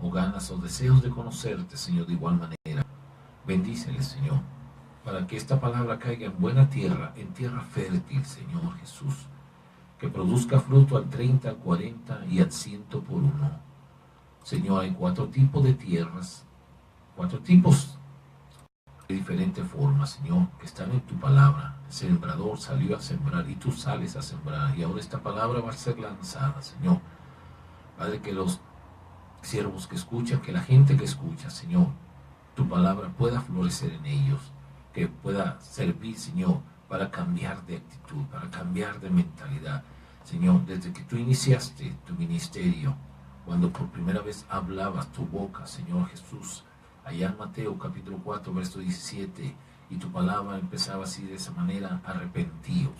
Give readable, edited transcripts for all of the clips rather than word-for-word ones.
o ganas o deseos de conocerte, Señor, de igual manera. Bendícele, Señor, para que esta palabra caiga en buena tierra, en tierra fértil, Señor Jesús, que produzca fruto al 30, al 40 y al 100 por uno. Señor, hay 4 tipos de tierras, 4 tipos de diferentes formas, Señor, que están en tu palabra. El sembrador salió a sembrar y tú sales a sembrar, y ahora esta palabra va a ser lanzada, Señor. Padre, que los siervos que escuchan, que la gente que escucha, Señor, tu palabra pueda florecer en ellos, que pueda servir, Señor, para cambiar de actitud, para cambiar de mentalidad. Señor, desde que tú iniciaste tu ministerio, cuando por primera vez hablabas tu boca, Señor Jesús, allá en Mateo capítulo 4, verso 17, y tu palabra empezaba así de esa manera: arrepentíos,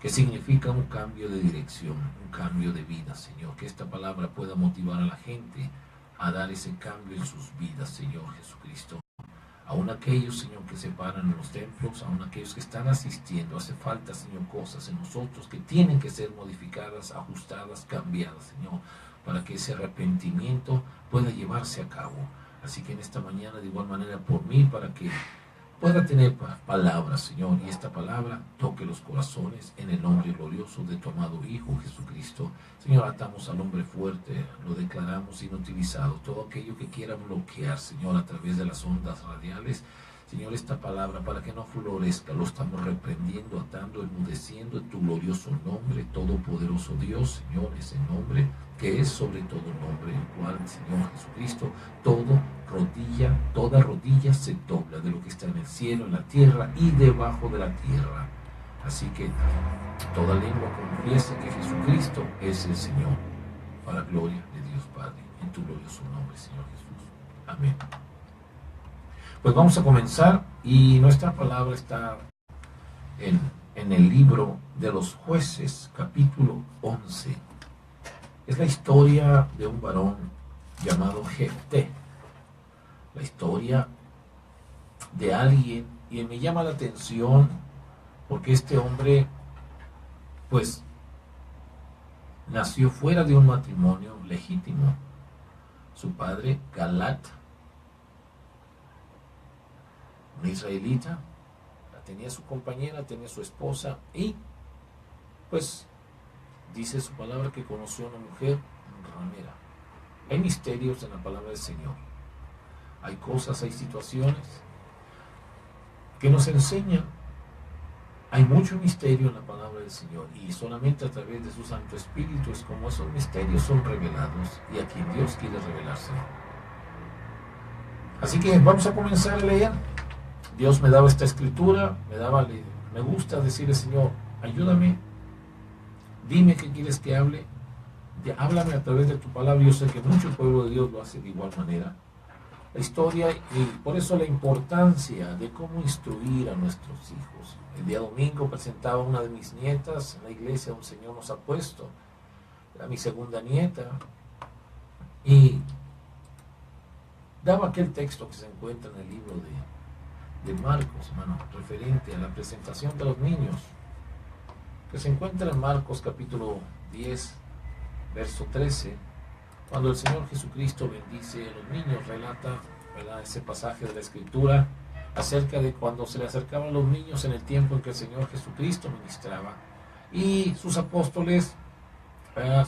que significa un cambio de dirección, un cambio de vida, Señor, que esta palabra pueda motivar a la gente a dar ese cambio en sus vidas, Señor Jesucristo. Aún aquellos, Señor, que se paran en los templos, aún aquellos que están asistiendo, hace falta, Señor, cosas en nosotros que tienen que ser modificadas, ajustadas, cambiadas, Señor, para que ese arrepentimiento pueda llevarse a cabo. Así que en esta mañana, de igual manera, por mí, para que pueda tener palabras, Señor, y esta palabra toque los corazones en el nombre glorioso de tu amado Hijo Jesucristo. Señor, atamos al hombre fuerte, lo declaramos inutilizado, todo aquello que quiera bloquear, Señor, a través de las ondas radiales, Señor, esta palabra para que no florezca, lo estamos reprendiendo, atando, enmudeciendo en tu glorioso nombre, todopoderoso Dios, Señor, ese nombre que es sobre todo nombre, el cual, Señor Jesucristo, toda rodilla se dobla, de lo que está en el cielo, en la tierra y debajo de la tierra. Así que toda lengua confiese que Jesucristo es el Señor, para gloria de Dios Padre, en tu glorioso nombre, Señor Jesús. Amén. Pues vamos a comenzar, y nuestra palabra está en el libro de los Jueces, capítulo 11. Es la historia de un varón llamado Jefté, la historia de alguien, y me llama la atención porque este hombre, pues, nació fuera de un matrimonio legítimo. Su padre, Galat, una israelita, tenía su compañera, tenía su esposa, y pues dice su palabra que conoció a una mujer ramera. Hay misterios en la palabra del Señor. Hay cosas, hay situaciones que nos enseñan. Hay mucho misterio en la palabra del Señor, y solamente a través de su Santo Espíritu es como esos misterios son revelados y a quien Dios quiere revelarse. Así que vamos a comenzar a leer. Dios me daba esta escritura, me gusta decirle: Señor, ayúdame, dime qué quieres que hable, háblame a través de tu palabra. Yo sé que mucho pueblo de Dios lo hace de igual manera. La historia, y por eso la importancia de cómo instruir a nuestros hijos. El día domingo presentaba una de mis nietas en la iglesia donde el Señor nos ha puesto. Era mi segunda nieta, y daba aquel texto que se encuentra en el libro de Marcos, hermano, referente a la presentación de los niños, que se encuentra en Marcos capítulo 10, verso 13, cuando el Señor Jesucristo bendice a los niños. Relata, ¿verdad?, ese pasaje de la Escritura acerca de cuando se le acercaban los niños en el tiempo en que el Señor Jesucristo ministraba, y sus apóstoles,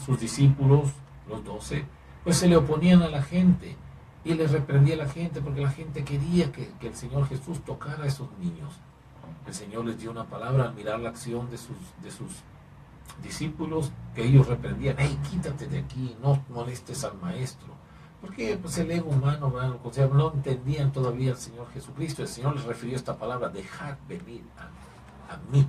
sus discípulos, los 12, pues se le oponían a la gente, y les reprendía a la gente, porque la gente quería que el Señor Jesús tocara a esos niños. El Señor les dio una palabra al mirar la acción de sus discípulos, que ellos reprendían: hey, quítate de aquí, no molestes al maestro. Porque pues el ego humano, ¿verdad?, o sea, no entendían todavía al Señor Jesucristo. El Señor les refirió esta palabra: dejad venir a mí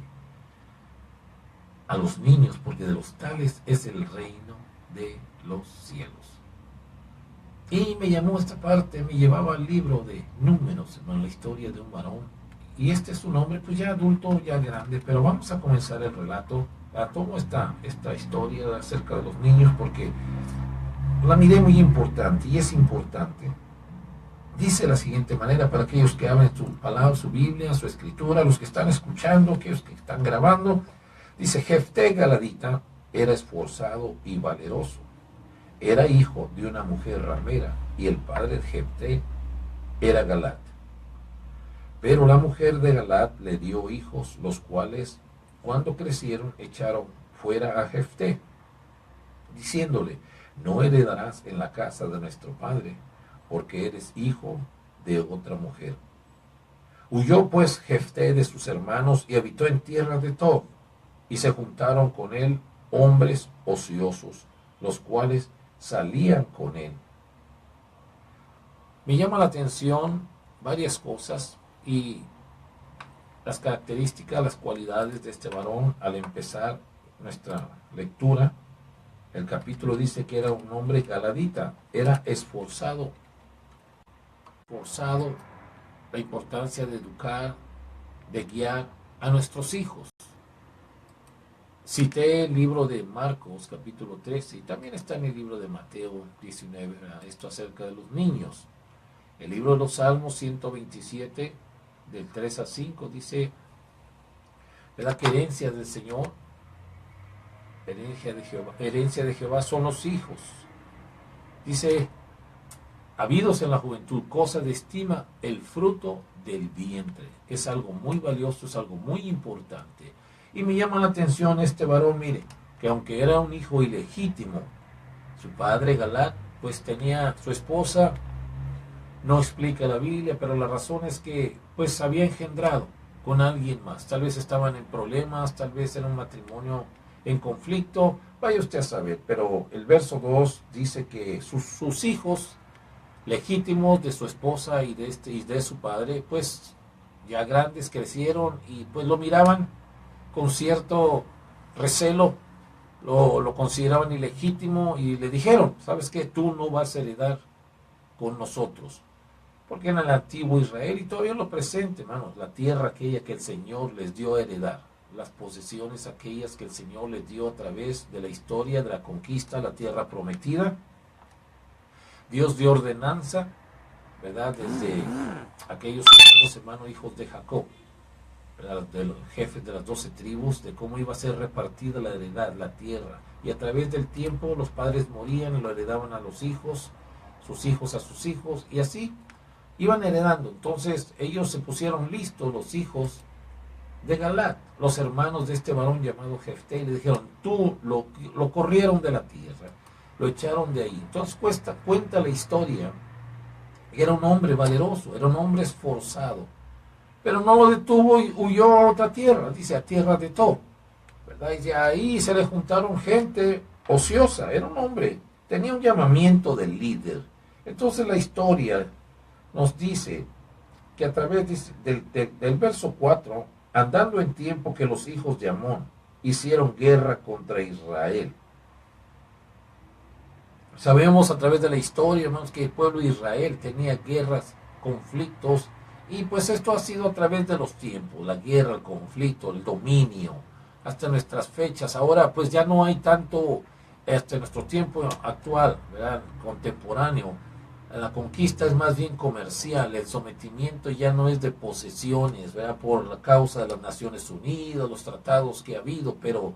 a los niños, porque de los tales es el reino de los cielos. Y me llamó esta parte, me llevaba al libro de Números, hermano, la historia de un varón, y este es un hombre pues ya adulto, ya grande. Pero vamos a comenzar el relato. Tomo esta historia acerca de los niños porque la miré muy importante, y es importante. Dice de la siguiente manera, para aquellos que abren su palabra, su Biblia, su escritura, los que están escuchando, aquellos que están grabando. Dice: Jefté Galadita era esforzado y valeroso, era hijo de una mujer ramera, y el padre de Jefté era Galat. Pero la mujer de Galat le dio hijos, los cuales, cuando crecieron, echaron fuera a Jefté, diciéndole: no heredarás en la casa de nuestro padre, porque eres hijo de otra mujer. Huyó pues Jefté de sus hermanos y habitó en tierra de Tob, y se juntaron con él hombres ociosos, los cuales salían con él. Me llama la atención varias cosas y las características, las cualidades de este varón al empezar nuestra lectura. El capítulo dice que era un hombre galadita, era esforzado, la importancia de educar, de guiar a nuestros hijos. Cité el libro de Marcos, capítulo 13, y también está en el libro de Mateo 19, esto acerca de los niños. El libro de los Salmos 127, del 3 a 5, dice, ¿verdad?, que herencia del Señor, herencia de Jehová son los hijos. Dice, habidos en la juventud, cosa de estima, el fruto del vientre. Es algo muy valioso, es algo muy importante. Y me llama la atención este varón, mire, que aunque era un hijo ilegítimo, su padre Galat, pues tenía su esposa, no explica la Biblia, pero la razón es que pues había engendrado con alguien más. Tal vez estaban en problemas, tal vez era un matrimonio en conflicto, vaya usted a saber. Pero el verso 2 dice que sus hijos legítimos de su esposa y de su padre, pues ya grandes, crecieron y pues lo miraban con cierto recelo, lo consideraban ilegítimo y le dijeron: ¿sabes qué? Tú no vas a heredar con nosotros. Porque en el antiguo Israel, y todavía en lo presente, hermanos, la tierra aquella que el Señor les dio a heredar, las posesiones aquellas que el Señor les dio a través de la historia de la conquista, la tierra prometida, Dios dio ordenanza, ¿verdad?, desde aquellos hermanos, hijos de Jacob, ¿verdad?, de los jefes de las 12 tribus, de cómo iba a ser repartida la heredad, la tierra. Y a través del tiempo los padres morían y lo heredaban a los hijos, sus hijos a sus hijos, y así iban heredando. Entonces ellos se pusieron listos, los hijos de Galat, los hermanos de este varón llamado Jefté, y le dijeron: tú lo corrieron de la tierra, lo echaron de ahí. Entonces cuenta la historia. Era un hombre valeroso, era un hombre esforzado, pero no lo detuvo y huyó a otra tierra, dice, a tierra de Tob, ¿verdad? Y de ahí se le juntaron gente ociosa. Era un hombre, tenía un llamamiento de líder. Entonces la historia nos dice que a través del verso 4, andando en tiempo que los hijos de Amón hicieron guerra contra Israel. Sabemos a través de la historia, hermanos, que el pueblo de Israel tenía guerras, conflictos, y pues esto ha sido a través de los tiempos, la guerra, el conflicto, el dominio, hasta nuestras fechas. Ahora pues ya no hay tanto, hasta nuestro tiempo actual, ¿verdad?, contemporáneo. La conquista es más bien comercial, el sometimiento ya no es de posesiones, ¿verdad?, por la causa de las Naciones Unidas, los tratados que ha habido, pero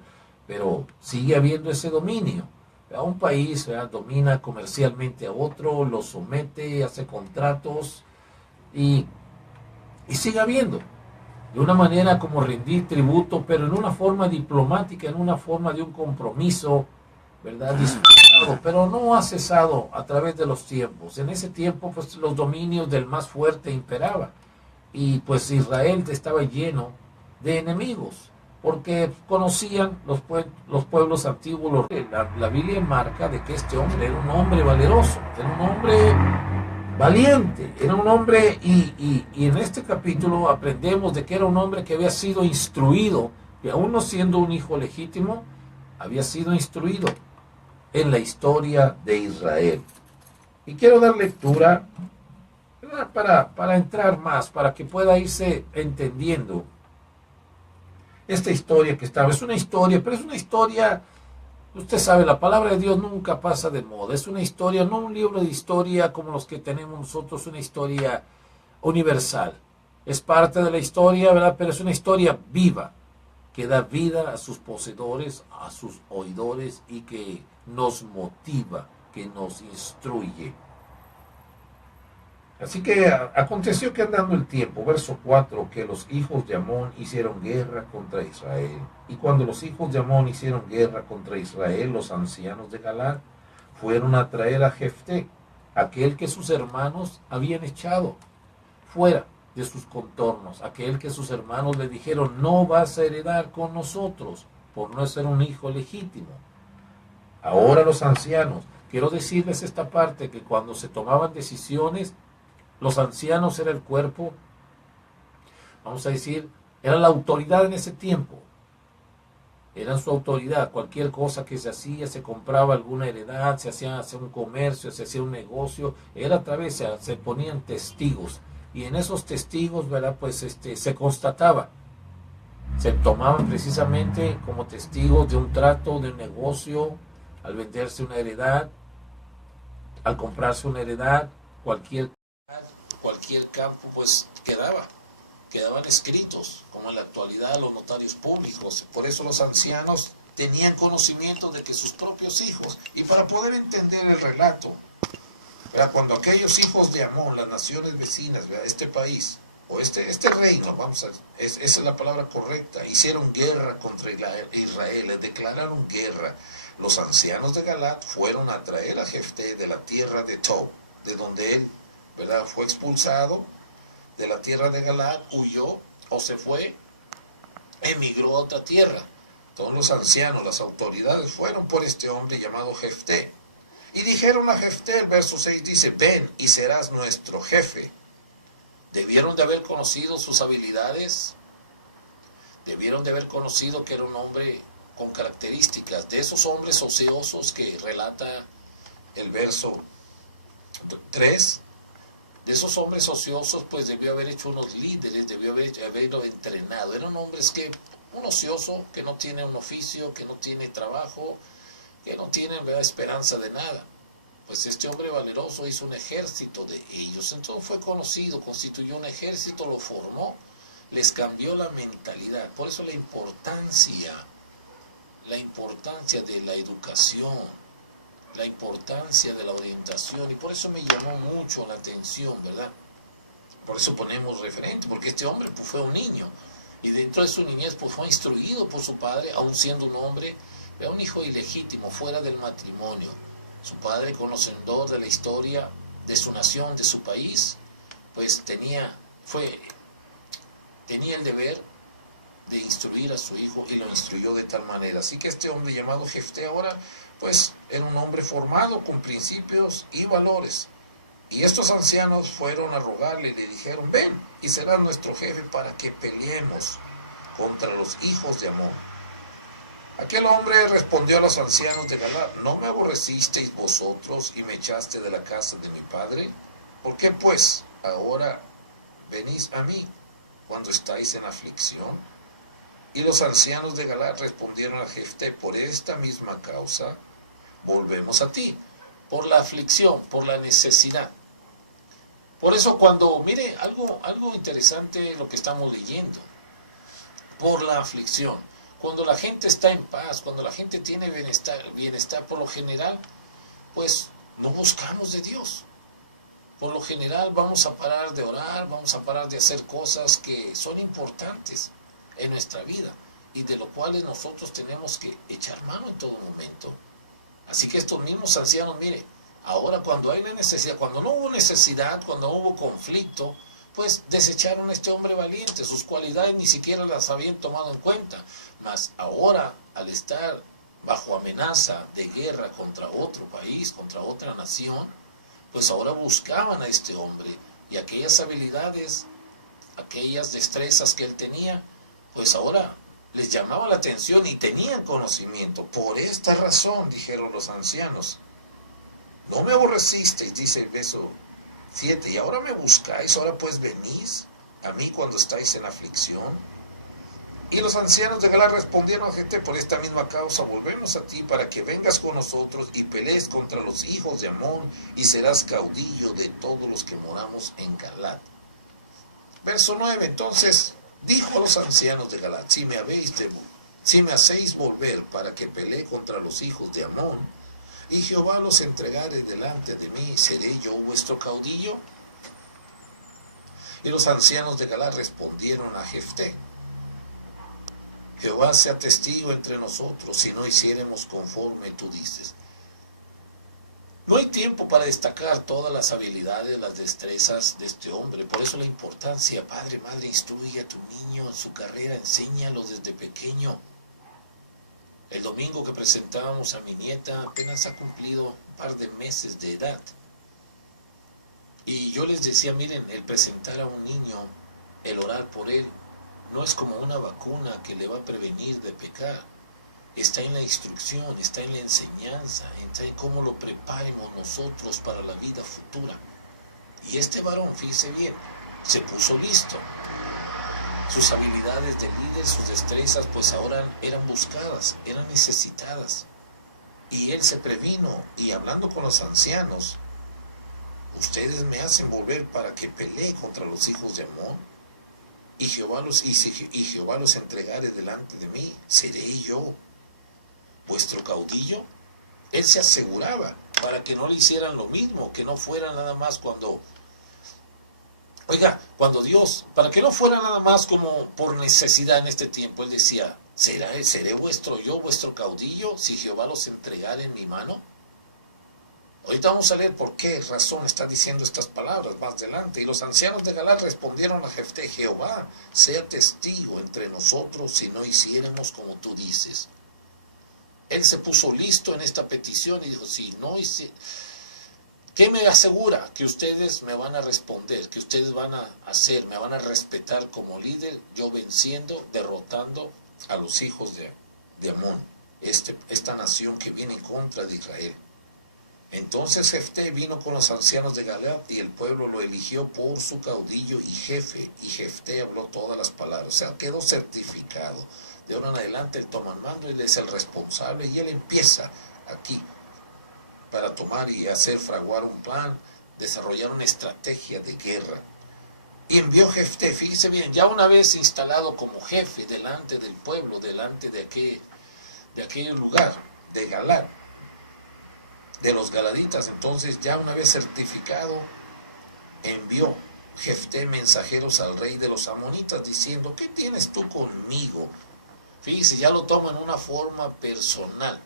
sigue habiendo ese dominio. ¿Verdad? Un país, ¿verdad?, domina comercialmente a otro, lo somete, hace contratos y sigue habiendo, de una manera como rendir tributo, pero en una forma diplomática, en una forma de un compromiso, ¿verdad?, disfrutado, pero no ha cesado a través de los tiempos. En ese tiempo, pues los dominios del más fuerte imperaban, y pues Israel estaba lleno de enemigos, porque conocían los pueblos antiguos. La Biblia marca de que este hombre era un hombre valeroso, era un hombre valiente, era un hombre, y en este capítulo aprendemos de que era un hombre que había sido instruido, que aún no siendo un hijo legítimo, había sido instruido en la historia de Israel. Y quiero dar lectura para entrar más, para que pueda irse entendiendo esta historia que estaba. Es una historia, pero es una historia, usted sabe, la palabra de Dios nunca pasa de moda. Es una historia, no un libro de historia como los que tenemos nosotros, una historia universal. Es parte de la historia, ¿verdad?, pero es una historia viva, que da vida a sus poseedores, a sus oidores, y que nos motiva que nos instruye. Así que aconteció que andando el tiempo, verso 4, que los hijos de Amón hicieron guerra contra Israel. Y cuando los hijos de Amón hicieron guerra contra Israel, los ancianos de Galaad fueron a traer a Jefté, aquel que sus hermanos habían echado fuera de sus contornos, aquel que sus hermanos le dijeron, no vas a heredar con nosotros por no ser un hijo legítimo. Ahora los ancianos, quiero decirles esta parte, que cuando se tomaban decisiones, los ancianos era el cuerpo, vamos a decir, era la autoridad en ese tiempo. Eran su autoridad. Cualquier cosa que se hacía, se compraba alguna heredad, se hacía un comercio, se hacía un negocio, era a través, se ponían testigos. Y en esos testigos, ¿verdad? Pues se constataba. Se tomaban precisamente como testigos de un trato, de un negocio, al venderse una heredad, al comprarse una heredad, cualquier campo pues quedaban escritos, como en la actualidad los notarios públicos. Por eso los ancianos tenían conocimiento de que sus propios hijos, y para poder entender el relato, ¿verdad? Cuando aquellos hijos de Amón, las naciones vecinas, ¿verdad? Este país, o este reino, esa es la palabra correcta, hicieron guerra contra Israel, les declararon guerra. Los ancianos de Galaad fueron a traer a Jefté de la tierra de Tob, de donde él, ¿verdad?, fue expulsado de la tierra de Galaad, huyó o se fue, emigró a otra tierra. Todos los ancianos, las autoridades, fueron por este hombre llamado Jefté. Y dijeron a Jefté, el verso 6 dice, ven y serás nuestro jefe. Debieron de haber conocido sus habilidades, debieron de haber conocido que era un hombre con características de esos hombres ociosos que relata el verso 3. De esos hombres ociosos, pues debió haber hecho unos líderes, debió haberlo entrenado. Eran hombres un ocioso que no tiene un oficio, que no tiene trabajo, que no tiene, ¿verdad?, esperanza de nada. Pues este hombre valeroso hizo un ejército de ellos, entonces fue conocido, constituyó un ejército, lo formó, les cambió la mentalidad. Por eso la importancia de la educación, la importancia de la orientación, y por eso me llamó mucho la atención, ¿verdad? Por eso ponemos referente, porque este hombre pues, fue un niño, y dentro de su niñez pues, fue instruido por su padre, aun siendo un hombre, era un hijo ilegítimo, fuera del matrimonio. Su padre, conocedor de la historia de su nación, de su país, pues tenía el deber de instruir a su hijo, y lo instruyó de tal manera. Así que este hombre llamado Jefté ahora, pues era un hombre formado con principios y valores. Y estos ancianos fueron a rogarle y le dijeron, ven y serás nuestro jefe para que peleemos contra los hijos de Amón. Aquel hombre respondió a los ancianos de Galaad, ¿no me aborrecisteis vosotros y me echaste de la casa de mi padre? ¿Por qué pues ahora venís a mí cuando estáis en aflicción? Y los ancianos de Galaad respondieron a Jefté, por esta misma causa volvemos a ti, por la aflicción, por la necesidad. Por eso mire, algo interesante lo que estamos leyendo, por la aflicción. Cuando la gente está en paz, cuando la gente tiene bienestar, por lo general, pues no buscamos de Dios. Por lo general vamos a parar de orar, vamos a parar de hacer cosas que son importantes en nuestra vida y de lo cuales nosotros tenemos que echar mano en todo momento. Así que estos mismos ancianos, mire, ahora cuando hay la necesidad, cuando no hubo necesidad, cuando no hubo conflicto, pues desecharon a este hombre valiente, sus cualidades ni siquiera las habían tomado en cuenta. Mas ahora, al estar bajo amenaza de guerra contra otro país, contra otra nación, pues ahora buscaban a este hombre, y aquellas habilidades, aquellas destrezas que él tenía, pues ahora les llamaba la atención y tenían conocimiento. Por esta razón, dijeron los ancianos, no me aborrecisteis, dice el verso 7, y ahora me buscáis, ahora pues venís a mí cuando estáis en aflicción. Y los ancianos de Galaad respondieron a Jefté, por esta misma causa volvemos a ti para que vengas con nosotros y pelees contra los hijos de Amón y serás caudillo de todos los que moramos en Galaad. Verso 9, entonces dijo a los ancianos de Galaad, si me hacéis volver para que pelee contra los hijos de Amón, y Jehová los entregare delante de mí, ¿seré yo vuestro caudillo? Y los ancianos de Galaad respondieron a Jefté: Jehová sea testigo entre nosotros, si no hiciéremos conforme tú dices. No hay tiempo para destacar todas las habilidades, las destrezas de este hombre. Por eso la importancia, padre, madre, instruye a tu niño en su carrera, enséñalo desde pequeño. El domingo que presentábamos a mi nieta, apenas ha cumplido un par de meses de edad. Y yo les decía, miren, el presentar a un niño, el orar por él, no es como una vacuna que le va a prevenir de pecar. Está en la instrucción, está en la enseñanza, está en cómo lo preparemos nosotros para la vida futura. Y este varón, fíjese bien, se puso listo. Sus habilidades de líder, sus destrezas, pues ahora eran buscadas, eran necesitadas. Y él se previno, y hablando con los ancianos: ustedes me hacen volver para que pelee contra los hijos de Amón, y Jehová los entregare delante de mí, ¿seré yo vuestro caudillo? Él se aseguraba para que no le hicieran lo mismo, que no fuera nada más cuando Dios, para que no fuera nada más como por necesidad en este tiempo. Él decía: ¿seré vuestro caudillo si Jehová los entregare en mi mano? Ahorita vamos a leer por qué razón está diciendo estas palabras más adelante. Y los ancianos de Galaad respondieron a Jefté: Jehová sea testigo entre nosotros si no hiciéramos como tú dices. Él se puso listo en esta petición y dijo: si no hice, ¿qué me asegura? Que ustedes me van a responder, que ustedes van a hacer, me van a respetar como líder, yo venciendo, derrotando a los hijos de Amón, esta nación que viene en contra de Israel. Entonces Jefté vino con los ancianos de Galaad, y el pueblo lo eligió por su caudillo y jefe, y Jefté habló todas las palabras. O sea, quedó certificado. De ahora en adelante él toma el mando, él es el responsable, y él empieza aquí para tomar y hacer fraguar un plan, desarrollar una estrategia de guerra. Y envió Jefté, fíjese bien, ya una vez instalado como jefe delante del pueblo, delante de aquel lugar, de Galaad, de los galaditas. Entonces, ya una vez certificado, envió Jefté mensajeros al rey de los amonitas diciendo: ¿qué tienes tú conmigo? Fíjese, ya lo toma en una forma personal,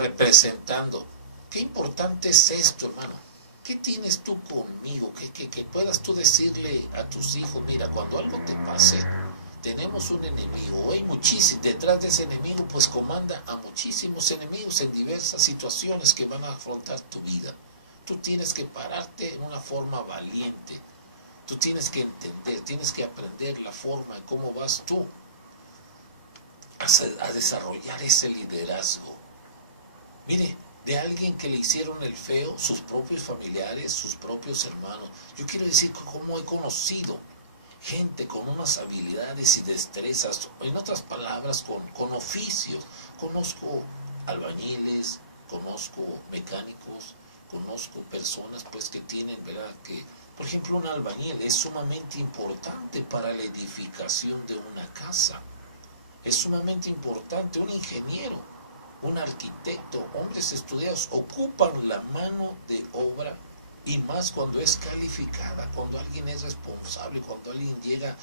representando. Qué importante es esto, hermano. ¿Qué tienes tú conmigo? Que puedas tú decirle a tus hijos: mira, cuando algo te pase, tenemos un enemigo, hay muchísimos, detrás de ese enemigo pues comanda a muchísimos enemigos en diversas situaciones que van a afrontar tu vida. Tú tienes que pararte en una forma valiente, tú tienes que entender, tienes que aprender la forma en cómo vas tú a desarrollar ese liderazgo. Mire, de alguien que le hicieron el feo, sus propios familiares, sus propios hermanos. Yo quiero decir cómo he conocido gente con unas habilidades y destrezas, en otras palabras, con oficios. Conozco albañiles, conozco mecánicos, conozco personas pues que tienen, ¿verdad? Que, por ejemplo, un albañil es sumamente importante para la edificación de una casa. Es sumamente importante. Un ingeniero, un arquitecto, hombres estudiados ocupan la mano de obra, y más cuando es calificada, cuando alguien es responsable, cuando alguien llega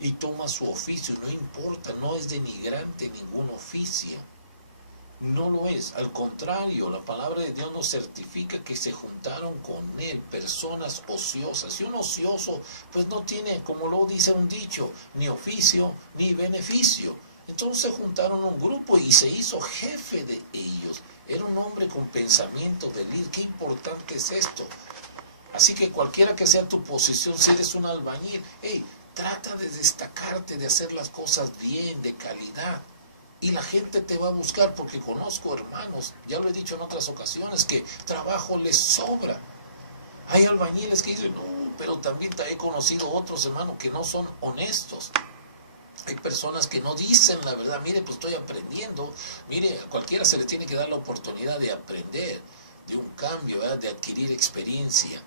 y toma su oficio. No importa, no es denigrante ningún oficio, no lo es. Al contrario, la palabra de Dios nos certifica que se juntaron con él personas ociosas, y un ocioso pues no tiene, como lo dice un dicho, ni oficio ni beneficio. Entonces juntaron un grupo y se hizo jefe de ellos. Era un hombre con pensamiento de líder. Qué importante es esto. Así que cualquiera que sea tu posición, si eres un albañil, trata de destacarte, de hacer las cosas bien, de calidad. Y la gente te va a buscar, porque conozco hermanos, ya lo he dicho en otras ocasiones, que trabajo les sobra. Hay albañiles que dicen: no, pero también he conocido otros hermanos que no son honestos. Hay personas que no dicen la verdad. Mire, pues estoy aprendiendo. Mire, a cualquiera se le tiene que dar la oportunidad de aprender, de un cambio, ¿verdad? De adquirir experiencia,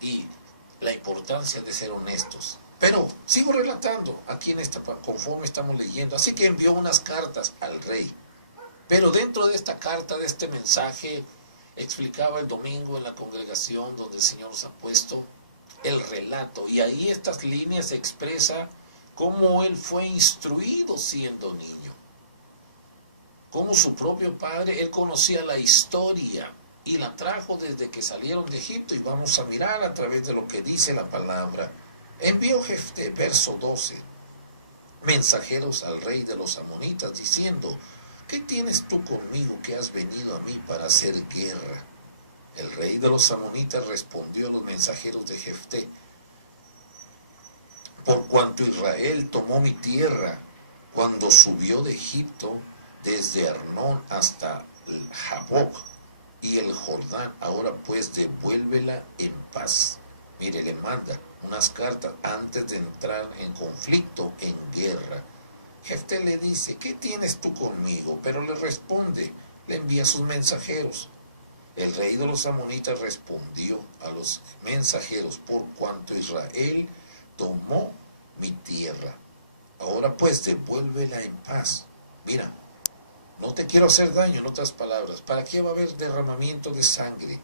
y la importancia de ser honestos. Pero sigo relatando aquí conforme estamos leyendo. Así que envió unas cartas al rey. Pero dentro de esta carta, de este mensaje, explicaba el domingo en la congregación donde el Señor nos ha puesto el relato. Y ahí estas líneas expresa cómo él fue instruido siendo niño. Cómo su propio padre, él conocía la historia y la trajo desde que salieron de Egipto. Y vamos a mirar a través de lo que dice la palabra. Envió Jefté, verso 12, mensajeros al rey de los amonitas, diciendo: ¿qué tienes tú conmigo que has venido a mí para hacer guerra? El rey de los amonitas respondió a los mensajeros de Jefté: por cuanto Israel tomó mi tierra cuando subió de Egipto, desde Arnón hasta el Jaboc y el Jordán, ahora pues devuélvela en paz. Mire, le manda unas cartas antes de entrar en conflicto, en guerra. Jefté le dice: ¿qué tienes tú conmigo? Pero le responde, le envía sus mensajeros. El rey de los amonitas respondió a los mensajeros: por cuanto Israel tomó mi tierra, ahora pues devuélvela en paz. Mira, no te quiero hacer daño, en otras palabras. ¿Para qué va a haber derramamiento de sangre?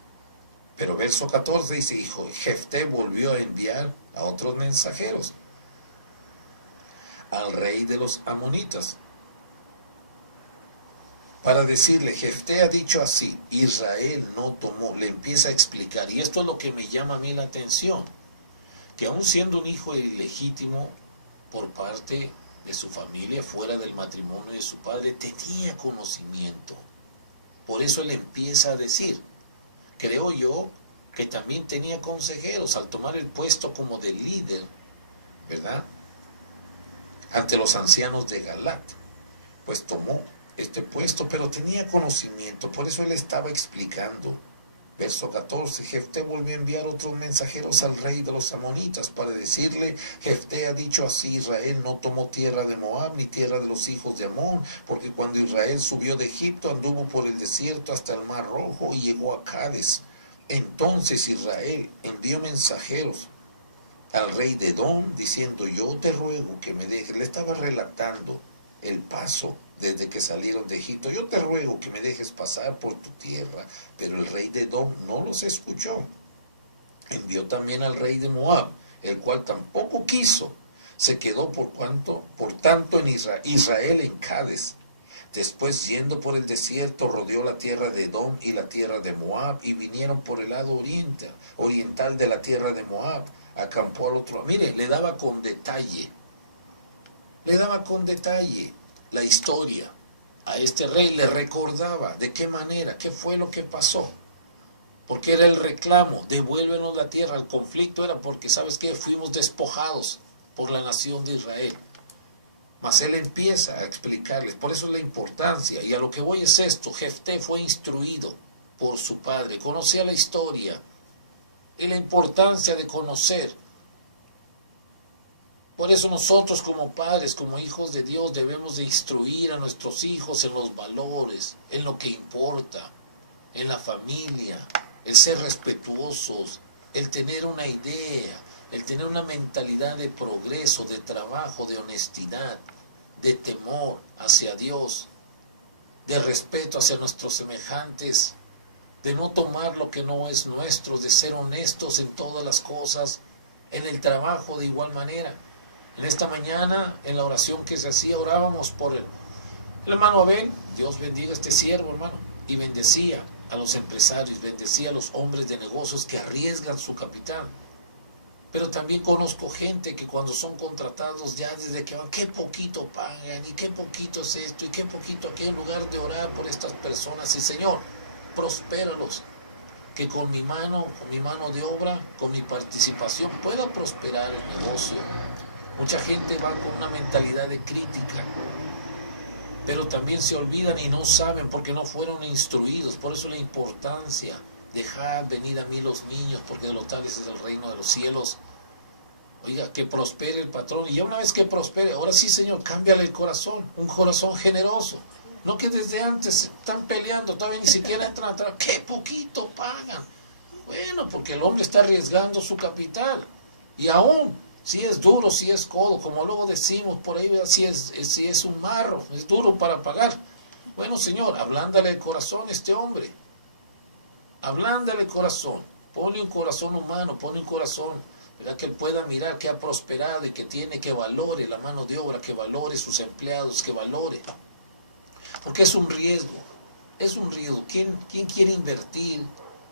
Pero verso 14 dice: hijo, Jefté volvió a enviar a otros mensajeros al rey de los amonitas para decirle: Jefté ha dicho así, Israel no tomó. Le empieza a explicar, y esto es lo que me llama a mí la atención, que aún siendo un hijo ilegítimo por parte de su familia, fuera del matrimonio de su padre, tenía conocimiento. Por eso él empieza a decir, creo yo, que también tenía consejeros al tomar el puesto como de líder, ¿verdad?, ante los ancianos de Galat. Pues tomó este puesto, pero tenía conocimiento. Por eso él estaba explicando. Verso 14, Jefté volvió a enviar otros mensajeros al rey de los amonitas para decirle: Jefté ha dicho así, Israel no tomó tierra de Moab ni tierra de los hijos de Amón, porque cuando Israel subió de Egipto anduvo por el desierto hasta el mar Rojo y llegó a Cades. Entonces Israel envió mensajeros al rey de Edom diciendo: yo te ruego que me dejes. Le estaba relatando el paso desde que salieron de Egipto. Yo te ruego que me dejes pasar por tu tierra. Pero el rey de Edom no los escuchó. Envió también al rey de Moab, el cual tampoco quiso. Se quedó por tanto en Israel en Cades. Después, yendo por el desierto, rodeó la tierra de Edom y la tierra de Moab, y vinieron por el lado oriental de la tierra de Moab. Acampó al otro. Mire, le daba con detalle la historia. A este rey le recordaba de qué manera, qué fue lo que pasó. Porque era el reclamo: devuélvenos la tierra. El conflicto era porque, ¿sabes qué?, fuimos despojados por la nación de Israel. Mas él empieza a explicarles, por eso es la importancia. Y a lo que voy es esto: Jefté fue instruido por su padre, conocía la historia y la importancia de conocer. Por eso nosotros como padres, como hijos de Dios, debemos de instruir a nuestros hijos en los valores, en lo que importa, en la familia, el ser respetuosos, el tener una idea, el tener una mentalidad de progreso, de trabajo, de honestidad, de temor hacia Dios, de respeto hacia nuestros semejantes, de no tomar lo que no es nuestro, de ser honestos en todas las cosas, en el trabajo de igual manera. En esta mañana, en la oración que se hacía, orábamos por el hermano Abel. Dios bendiga a este siervo, hermano, y bendecía a los empresarios, bendecía a los hombres de negocios que arriesgan su capital. Pero también conozco gente que cuando son contratados, ya desde que van, qué poquito pagan, y qué poquito es esto, y qué poquito aquello, en lugar de orar por estas personas. Y Señor, prospéralos, que con mi mano de obra, con mi participación, pueda prosperar el negocio. Mucha gente va con una mentalidad de crítica, pero también se olvidan y no saben porque no fueron instruidos. Por eso la importancia: dejad venir a mí los niños, porque de los tales es el reino de los cielos. Oiga, que prospere el patrón. Y ya una vez que prospere, ahora sí, Señor, cámbiale el corazón, un corazón generoso. No que desde antes están peleando, todavía ni siquiera entran a trabajar. ¡Qué poquito pagan! Bueno, porque el hombre está arriesgando su capital. Y aún, si es duro, si es codo, como luego decimos por ahí, si es un marro, es duro para pagar. Bueno, Señor, ablándale el corazón a este hombre. Ablándale el corazón. Ponle un corazón humano, ponle un corazón, ¿verdad? Que él pueda mirar que ha prosperado y que tiene, que valore la mano de obra, que valore sus empleados, que valore. Porque es un riesgo. Es un riesgo. ¿Quién quiere invertir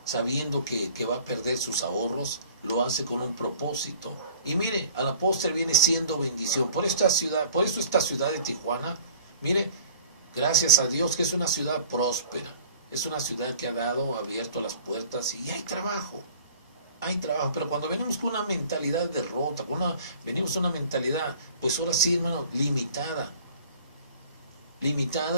sabiendo que va a perder sus ahorros? Lo hace con un propósito. Y mire, a la postre viene siendo bendición. Por eso esta ciudad de Tijuana, mire, gracias a Dios que es una ciudad próspera. Es una ciudad que ha abierto las puertas y hay trabajo. Hay trabajo, pero cuando venimos con una mentalidad de derrota, venimos con una mentalidad, pues ahora sí, hermano, limitada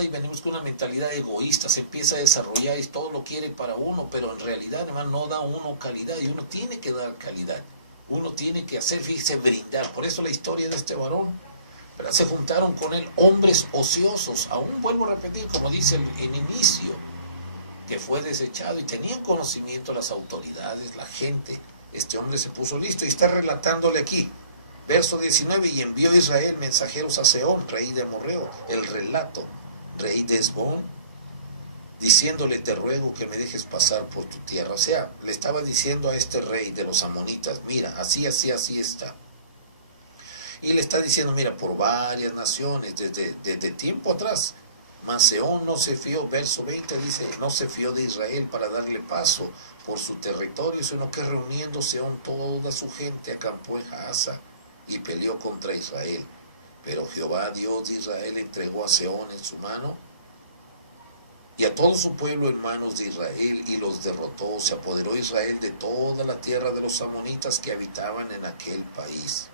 y venimos con una mentalidad egoísta, se empieza a desarrollar y todo lo quiere para uno, pero en realidad, hermano, no da uno calidad y uno tiene que dar calidad. Uno tiene que hacer, fíjese, brindar. Por eso la historia de este varón, pero se juntaron con él hombres ociosos, aún vuelvo a repetir, como dice el inicio, que fue desechado y tenían conocimiento las autoridades, la gente. Este hombre se puso listo y está relatándole aquí. Verso 19, y envió Israel mensajeros a Sehón, rey de Amorreo, el relato, rey de Hesbón, diciéndole, te ruego que me dejes pasar por tu tierra. O sea, le estaba diciendo a este rey de los amonitas, mira, así está. Y le está diciendo, mira, por varias naciones, desde tiempo atrás, mas Sehón no se fió, verso 20 dice, no se fió de Israel para darle paso por su territorio, sino que reuniendo Sehón toda su gente acampó en Jahaza y peleó contra Israel. Pero Jehová, Dios de Israel, entregó a Sehón en su mano y a todo su pueblo en manos de Israel y los derrotó. Se apoderó Israel de toda la tierra de los amonitas que habitaban en aquel país.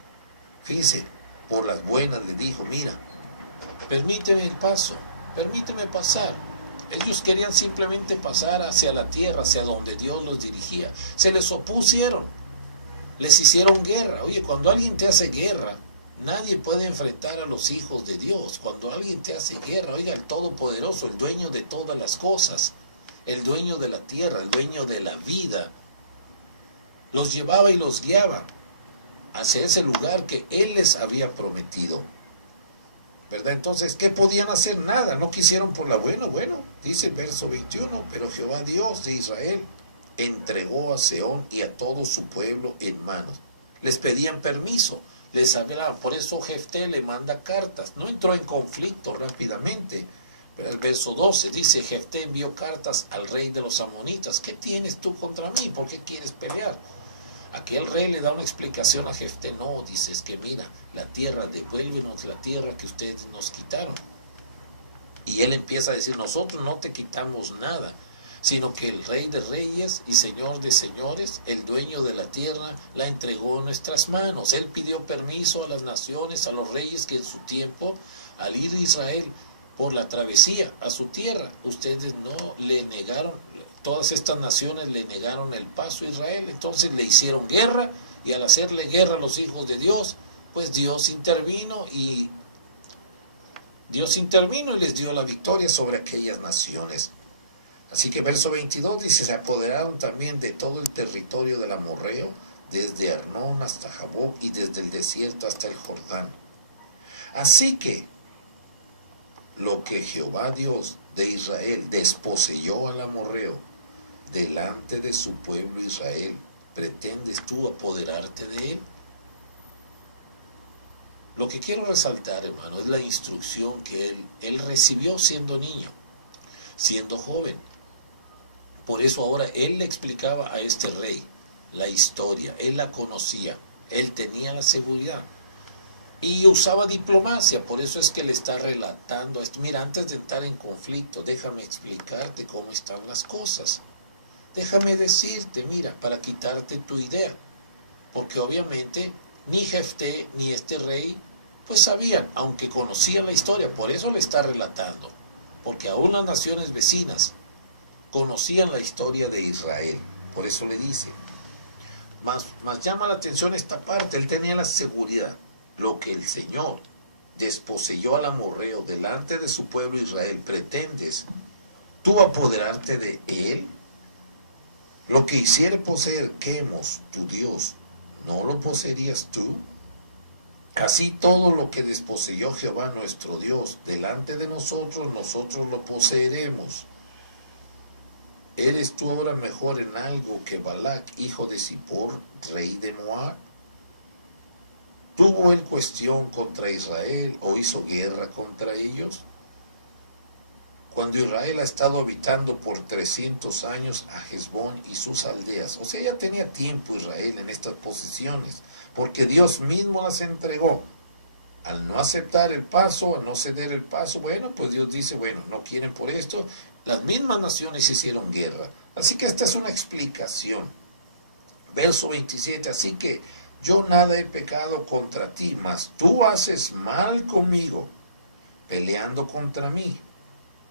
Fíjese, por las buenas le dijo, mira, permíteme el paso, permíteme pasar. Ellos querían simplemente pasar hacia la tierra, hacia donde Dios los dirigía. Se les opusieron, les hicieron guerra. Oye, cuando alguien te hace guerra, nadie puede enfrentar a los hijos de Dios. Cuando alguien te hace guerra, oiga, el Todopoderoso, el dueño de todas las cosas, el dueño de la tierra, el dueño de la vida, los llevaba y los guiaba hacia ese lugar que Él les había prometido. ¿Verdad? Entonces, ¿qué podían hacer? Nada, no quisieron por la buena. Bueno, dice el verso 21, pero Jehová Dios de Israel entregó a Sehón y a todo su pueblo en manos. Les pedían permiso, les hablaba, por eso Jefté le manda cartas, no entró en conflicto rápidamente. Pero el verso 12 dice, Jefté envió cartas al rey de los amonitas, ¿qué tienes tú contra mí? ¿Por qué quieres pelear? Aquel rey le da una explicación a Jefté, no, dice, es que mira, la tierra, devuélvenos la tierra que ustedes nos quitaron. Y él empieza a decir, nosotros no te quitamos nada, sino que el rey de reyes y señor de señores, el dueño de la tierra, la entregó en nuestras manos. Él pidió permiso a las naciones, a los reyes que en su tiempo, al ir a Israel por la travesía a su tierra, ustedes no le negaron, todas estas naciones le negaron el paso a Israel, entonces le hicieron guerra, y al hacerle guerra a los hijos de Dios, pues Dios intervino y les dio la victoria sobre aquellas naciones. Así que verso 22 dice, se apoderaron también de todo el territorio del amorreo, desde Arnón hasta Jaboc y desde el desierto hasta el Jordán. Así que lo que Jehová Dios de Israel desposeyó al amorreo delante de su pueblo Israel, ¿pretendes tú apoderarte de él? Lo que quiero resaltar, hermano, es la instrucción que él recibió siendo niño, siendo joven. Por eso ahora él le explicaba a este rey la historia, él la conocía, él tenía la seguridad y usaba diplomacia. Por eso es que le está relatando esto. Mira, antes de entrar en conflicto, déjame explicarte cómo están las cosas. Déjame decirte, mira, para quitarte tu idea. Porque obviamente ni Jefté ni este rey pues sabían, aunque conocían la historia. Por eso le está relatando. Porque aún las naciones vecinas conocían la historia de Israel. Por eso le dice. Más llama la atención esta parte. Él tenía la seguridad. Lo que el Señor desposeyó al amorreo delante de su pueblo Israel, ¿pretendes tú apoderarte de él? Lo que hiciere poseer Quemos, tu Dios, ¿no lo poseerías tú? Así todo lo que desposeyó Jehová nuestro Dios delante de nosotros, nosotros lo poseeremos. ¿Eres tú ahora mejor en algo que Balac, hijo de Zippor, rey de Moab? ¿Tuvo él cuestión contra Israel o hizo guerra contra ellos? Cuando Israel ha estado habitando por 300 años a Hezbón y sus aldeas. O sea, ya tenía tiempo Israel en estas posiciones, porque Dios mismo las entregó. Al no aceptar el paso, al no ceder el paso, bueno, pues Dios dice, bueno, no quieren por esto. Las mismas naciones hicieron guerra. Así que esta es una explicación. Verso 27, así que yo nada he pecado contra ti, mas tú haces mal conmigo, peleando contra mí.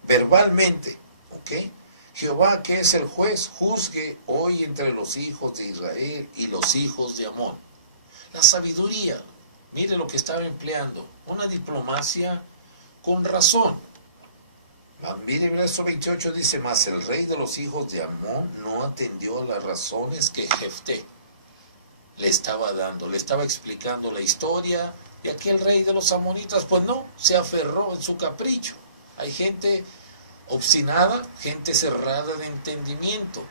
Verbalmente, ¿ok? Jehová, que es el juez, juzgue hoy entre los hijos de Israel y los hijos de Amón. La sabiduría, mire lo que estaba empleando, una diplomacia con razón. Mire el verso 28 dice, mas el rey de los hijos de Amón no atendió a las razones que Jefté le estaba dando, le estaba explicando la historia de aquel rey de los amonitas, pues no, se aferró en su capricho. Hay gente obstinada, gente cerrada de entendimiento.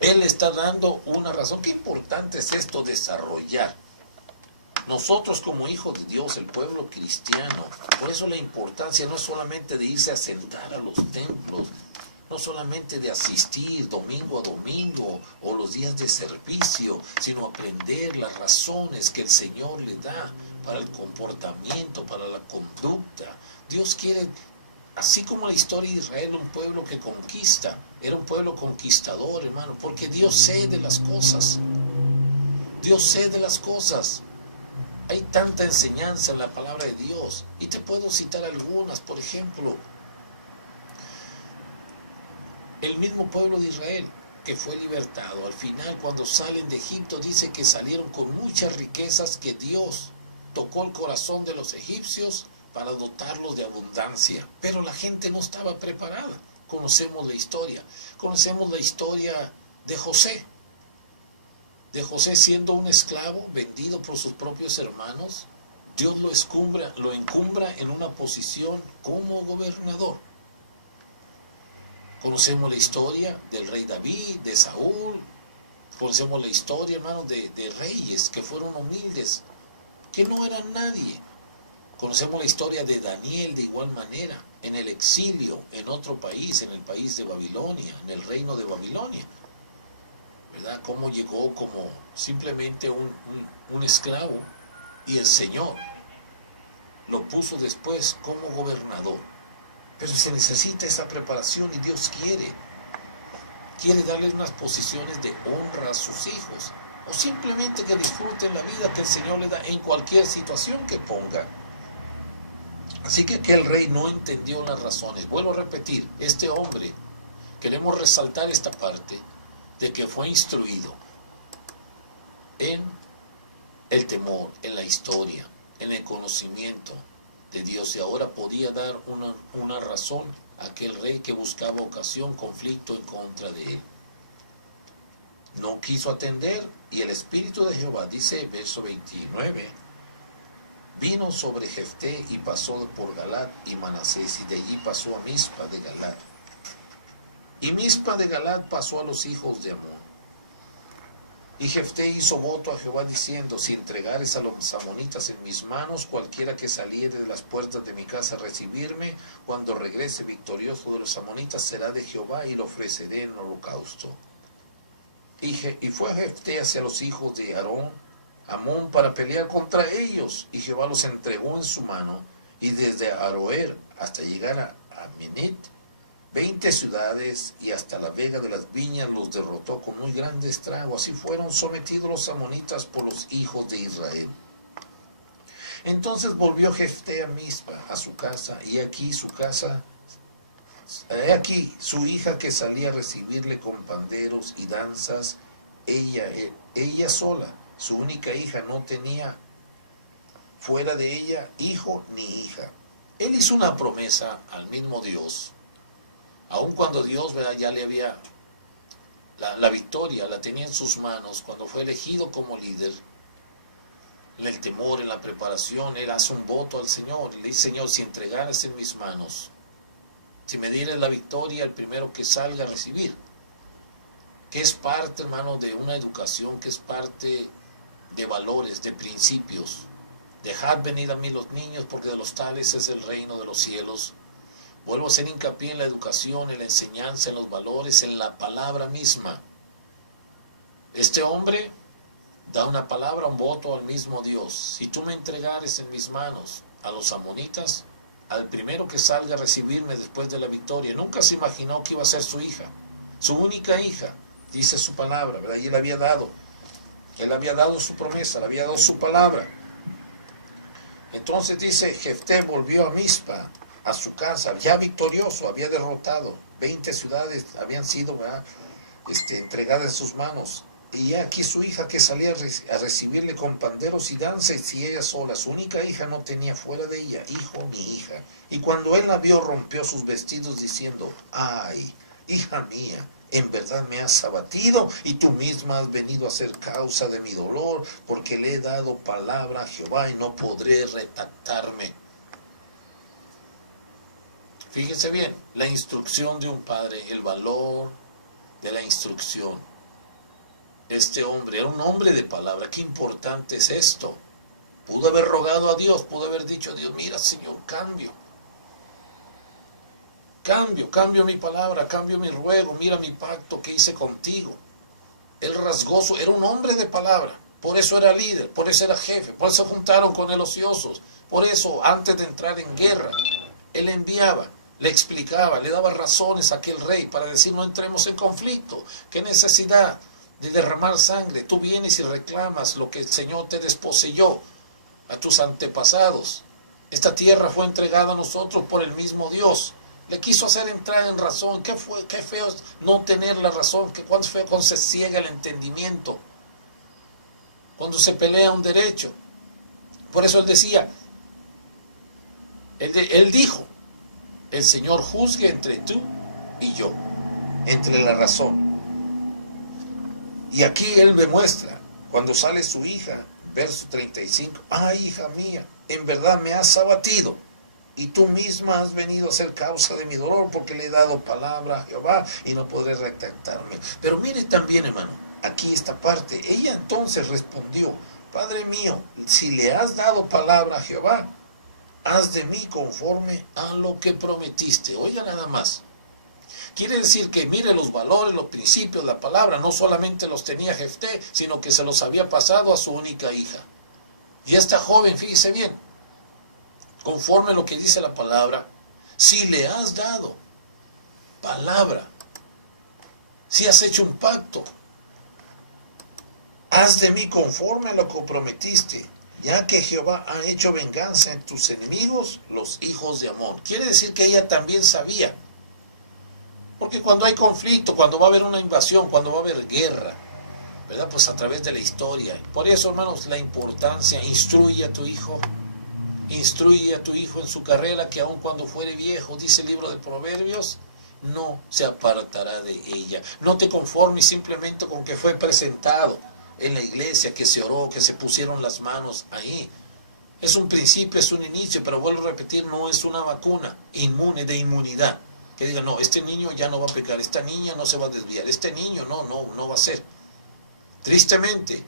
Él está dando una razón. Qué importante es esto, desarrollar. Nosotros como hijos de Dios, el pueblo cristiano, por eso la importancia no es solamente de irse a sentar a los templos, no solamente de asistir domingo a domingo o los días de servicio, sino aprender las razones que el Señor le da para el comportamiento, para la conducta. Dios quiere, así como la historia de Israel, un pueblo que conquista, era un pueblo conquistador, hermano, porque Dios cede las cosas. Dios cede las cosas. Hay tanta enseñanza en la palabra de Dios, y te puedo citar algunas. Por ejemplo, el mismo pueblo de Israel que fue libertado, al final cuando salen de Egipto dice que salieron con muchas riquezas, que Dios tocó el corazón de los egipcios para dotarlos de abundancia, pero la gente no estaba preparada. Conocemos la historia de José siendo un esclavo vendido por sus propios hermanos. Dios lo encumbra en una posición como gobernador. Conocemos la historia del rey David, de Saúl. Conocemos la historia, hermanos, de reyes que fueron humildes, que no eran nadie. Conocemos la historia de Daniel de igual manera, en el exilio, en otro país, en el país de Babilonia, en el reino de Babilonia. ¿Verdad? Cómo llegó como simplemente un esclavo, y el Señor lo puso después como gobernador. Pero se necesita esa preparación, y Dios quiere darles unas posiciones de honra a sus hijos, o simplemente que disfruten la vida que el Señor le da en cualquier situación que ponga. Así que el rey no entendió las razones. Vuelvo a repetir, este hombre, queremos resaltar esta parte, de que fue instruido en el temor, en la historia, en el conocimiento de Dios, y ahora podía dar una razón a aquel rey que buscaba ocasión, conflicto en contra de él. No quiso atender, y el Espíritu de Jehová, dice verso 29, vino sobre Jefté y pasó por Galat y Manasés, y de allí pasó a Mizpa de Galat. Y Mizpa de Galat pasó a los hijos de Amón. Y Jefté hizo voto a Jehová diciendo, si entregares a los amonitas en mis manos, cualquiera que saliere de las puertas de mi casa a recibirme, cuando regrese victorioso de los amonitas, será de Jehová, y lo ofreceré en holocausto. Y fue Jefté hacia los hijos de Amón para pelear contra ellos, y Jehová los entregó en su mano, y desde Aroer hasta llegar a Menet, 20 ciudades, y hasta la vega de las viñas los derrotó con muy grande estrago. Así fueron sometidos los amonitas por los hijos de Israel. Entonces volvió Jefté a Mizpa, a su casa, y aquí su hija que salía a recibirle con panderos y danzas, ella sola, su única hija, no tenía fuera de ella hijo ni hija. Él hizo una promesa al mismo Dios, aun cuando Dios, ¿verdad?, ya le había la victoria, la tenía en sus manos cuando fue elegido como líder. en el temor, en la preparación, él hace un voto al Señor. Le dice, Señor, si entregaras en mis manos, si me dieras la victoria, el primero que salga a recibir. Que es parte, hermano, de una educación, que es parte de valores, de principios. Dejad venir a mí los niños, porque de los tales es el reino de los cielos. Vuelvo a hacer hincapié en la educación, en la enseñanza, en los valores, en la palabra misma. Este hombre da una palabra, un voto al mismo Dios. Si tú me entregares en mis manos a los amonitas, al primero que salga a recibirme después de la victoria. Nunca se imaginó que iba a ser su hija, su única hija, dice su palabra, ¿verdad? Y él había dado su promesa, le había dado su palabra. Entonces dice, Jefté volvió a Mizpa, a su casa, ya victorioso, había derrotado. 20 ciudades habían sido entregadas en sus manos. Y aquí su hija que salía a recibirle con panderos y danzas, y ella sola, su única hija, no tenía fuera de ella hijo ni hija. Y cuando él la vio, rompió sus vestidos diciendo, ay, hija mía, en verdad me has abatido, y tú misma has venido a ser causa de mi dolor, porque le he dado palabra a Jehová y no podré retractarme. Fíjense bien, la instrucción de un padre, el valor de la instrucción. Este hombre era un hombre de palabra. Qué importante es esto. Pudo haber rogado a Dios, pudo haber dicho a Dios, mira, Señor, cambio mi palabra, cambio mi ruego, mira mi pacto que hice contigo. Él rasgoso, era un hombre de palabra, por eso era líder, por eso era jefe, por eso juntaron con él ociosos, por eso antes de entrar en guerra, él enviaba, le explicaba, le daba razones a aquel rey para decir no entremos en conflicto, qué necesidad de derramar sangre, tú vienes y reclamas lo que el Señor te desposeyó a tus antepasados. Esta tierra fue entregada a nosotros por el mismo Dios. Le quiso hacer entrar en razón. Qué feo es no tener la razón, que cuán feo cuando se ciega el entendimiento, cuando se pelea un derecho. Por eso él decía, él dijo, el Señor juzgue entre tú y yo, entre la razón. Y aquí él demuestra, cuando sale su hija, verso 35, ay, hija mía, en verdad me has abatido, y tú misma has venido a ser causa de mi dolor, porque le he dado palabra a Jehová, y no podré retractarme. Pero mire también, hermano, aquí esta parte, ella entonces respondió, Padre mío, si le has dado palabra a Jehová, haz de mí conforme a lo que prometiste. Oiga nada más. Quiere decir que mire los valores, los principios, la palabra, no solamente los tenía Jefté, sino que se los había pasado a su única hija. Y esta joven, fíjese bien, conforme a lo que dice la palabra, si le has dado palabra, si has hecho un pacto, haz de mí conforme a lo que prometiste, ya que Jehová ha hecho venganza en tus enemigos, los hijos de Amón. Quiere decir que ella también sabía. Porque cuando hay conflicto, cuando va a haber una invasión, cuando va a haber guerra, ¿verdad? Pues a través de la historia. Por eso, hermanos, la importancia, instruye a tu hijo en su carrera, que aun cuando fuere viejo, dice el libro de Proverbios, no se apartará de ella. No te conformes simplemente con que fue presentado en la iglesia, que se oró, que se pusieron las manos ahí. Es un principio, es un inicio, pero vuelvo a repetir, no es una vacuna inmune de inmunidad. Que diga, no, este niño ya no va a pecar, esta niña no se va a desviar, este niño no va a ser. Tristemente,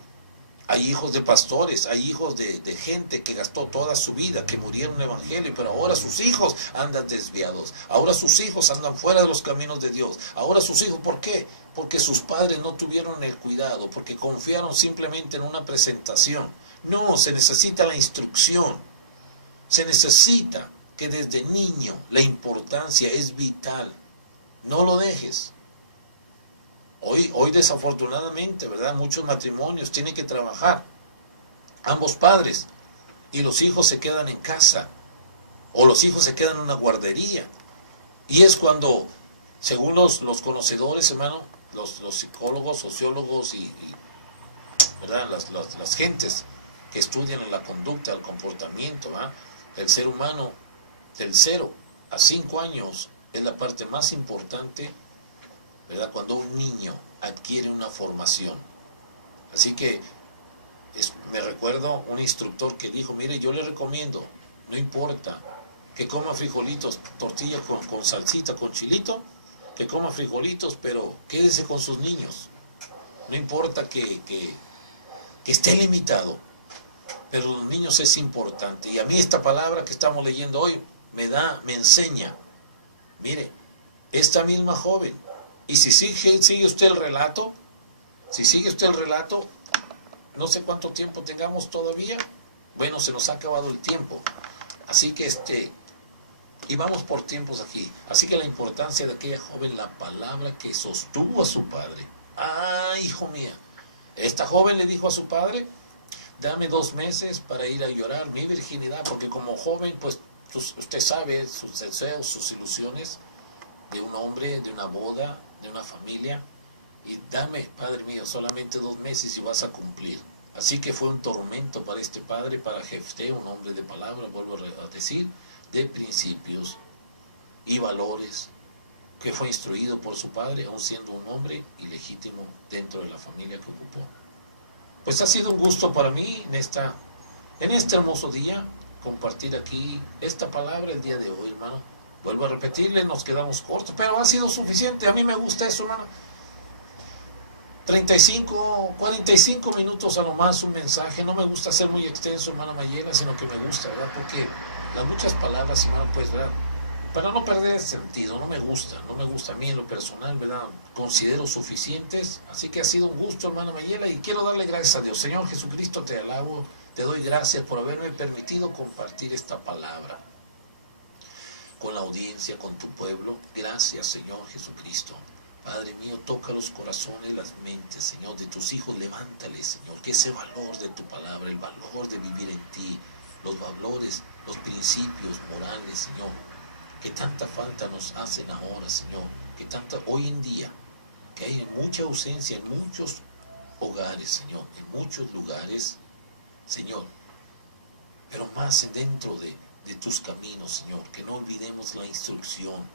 hay hijos de pastores, hay hijos de gente que gastó toda su vida, que murieron en el evangelio, pero ahora sus hijos andan desviados, ahora sus hijos andan fuera de los caminos de Dios, ahora sus hijos, ¿por qué? Porque sus padres no tuvieron el cuidado, porque confiaron simplemente en una presentación. No, se necesita la instrucción, se necesita que desde niño la importancia es vital. No lo dejes. Hoy desafortunadamente, ¿verdad? Muchos matrimonios tienen que trabajar, ambos padres, y los hijos se quedan en casa, o los hijos se quedan en una guardería. Y es cuando, según los conocedores, hermano, los psicólogos, sociólogos ¿verdad? Las gentes que estudian la conducta, el comportamiento, ¿verdad? El ser humano, del 0 a 5 años es la parte más importante, ¿verdad? Cuando un niño adquiere una formación. Así que Me recuerdo un instructor que dijo, mire, yo le recomiendo, no importa que coma frijolitos, tortilla con salsita, con chilito, que coma frijolitos, pero quédese con sus niños. No importa que esté limitado, pero los niños es importante. Y a mí esta palabra que estamos leyendo hoy me enseña, mire, esta misma joven, y si sigue usted el relato, no sé cuánto tiempo tengamos todavía, bueno, se nos ha acabado el tiempo, así que y vamos por tiempos aquí, así que la importancia de aquella joven, la palabra que sostuvo a su padre. Ah, hijo mía, esta joven le dijo a su padre, dame 2 meses para ir a llorar mi virginidad, porque como joven, pues usted sabe sus deseos, sus ilusiones de un hombre, de una boda, de una familia, y dame, Padre mío, solamente 2 meses y vas a cumplir. Así que fue un tormento para este padre, para Jefté, un hombre de palabra, vuelvo a decir, de principios y valores, que fue instruido por su padre, aun siendo un hombre ilegítimo dentro de la familia que ocupó. Pues ha sido un gusto para mí en este hermoso día compartir aquí esta palabra el día de hoy, hermano. Vuelvo a repetirle, nos quedamos cortos, pero ha sido suficiente. A mí me gusta eso, hermano. 35, 45 minutos a lo más un mensaje. No me gusta ser muy extenso, hermana Mayela, sino que me gusta, ¿verdad? Porque las muchas palabras, hermano, pues, ¿verdad? Para no perder el sentido, no me gusta a mí en lo personal, ¿verdad? Considero suficientes, así que ha sido un gusto, hermana Mayela, y quiero darle gracias a Dios. Señor Jesucristo, te alabo, te doy gracias por haberme permitido compartir esta palabra con la audiencia, con tu pueblo. Gracias, Señor Jesucristo. Padre mío, toca los corazones, las mentes, Señor, de tus hijos, levántales, Señor, que ese valor de tu palabra, el valor de vivir en ti, los valores, los principios morales, Señor, que tanta falta nos hacen ahora, Señor, que tanta hoy en día, que hay mucha ausencia en muchos hogares, Señor, en muchos lugares, Señor, pero más dentro de tus caminos, Señor, que no olvidemos la instrucción,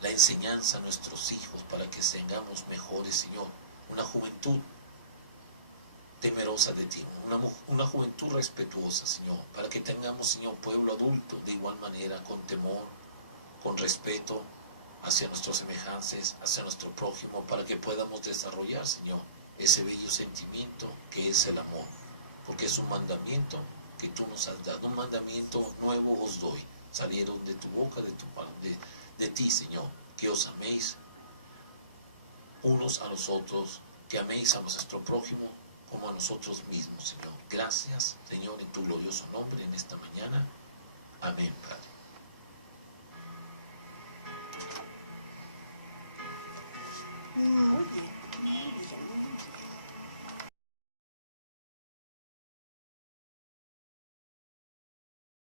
la enseñanza a nuestros hijos para que tengamos mejores, Señor, una juventud temerosa de ti, una juventud respetuosa, Señor, para que tengamos, Señor, pueblo adulto de igual manera, con temor, con respeto hacia nuestros semejantes, hacia nuestro prójimo, para que podamos desarrollar, Señor, ese bello sentimiento que es el amor, porque es un mandamiento que tú nos has dado, un mandamiento nuevo os doy, salieron de tu boca, de ti, Señor, que os améis unos a los otros, que améis a nuestro prójimo como a nosotros mismos, Señor. Gracias, Señor, en tu glorioso nombre en esta mañana. Amén, Padre.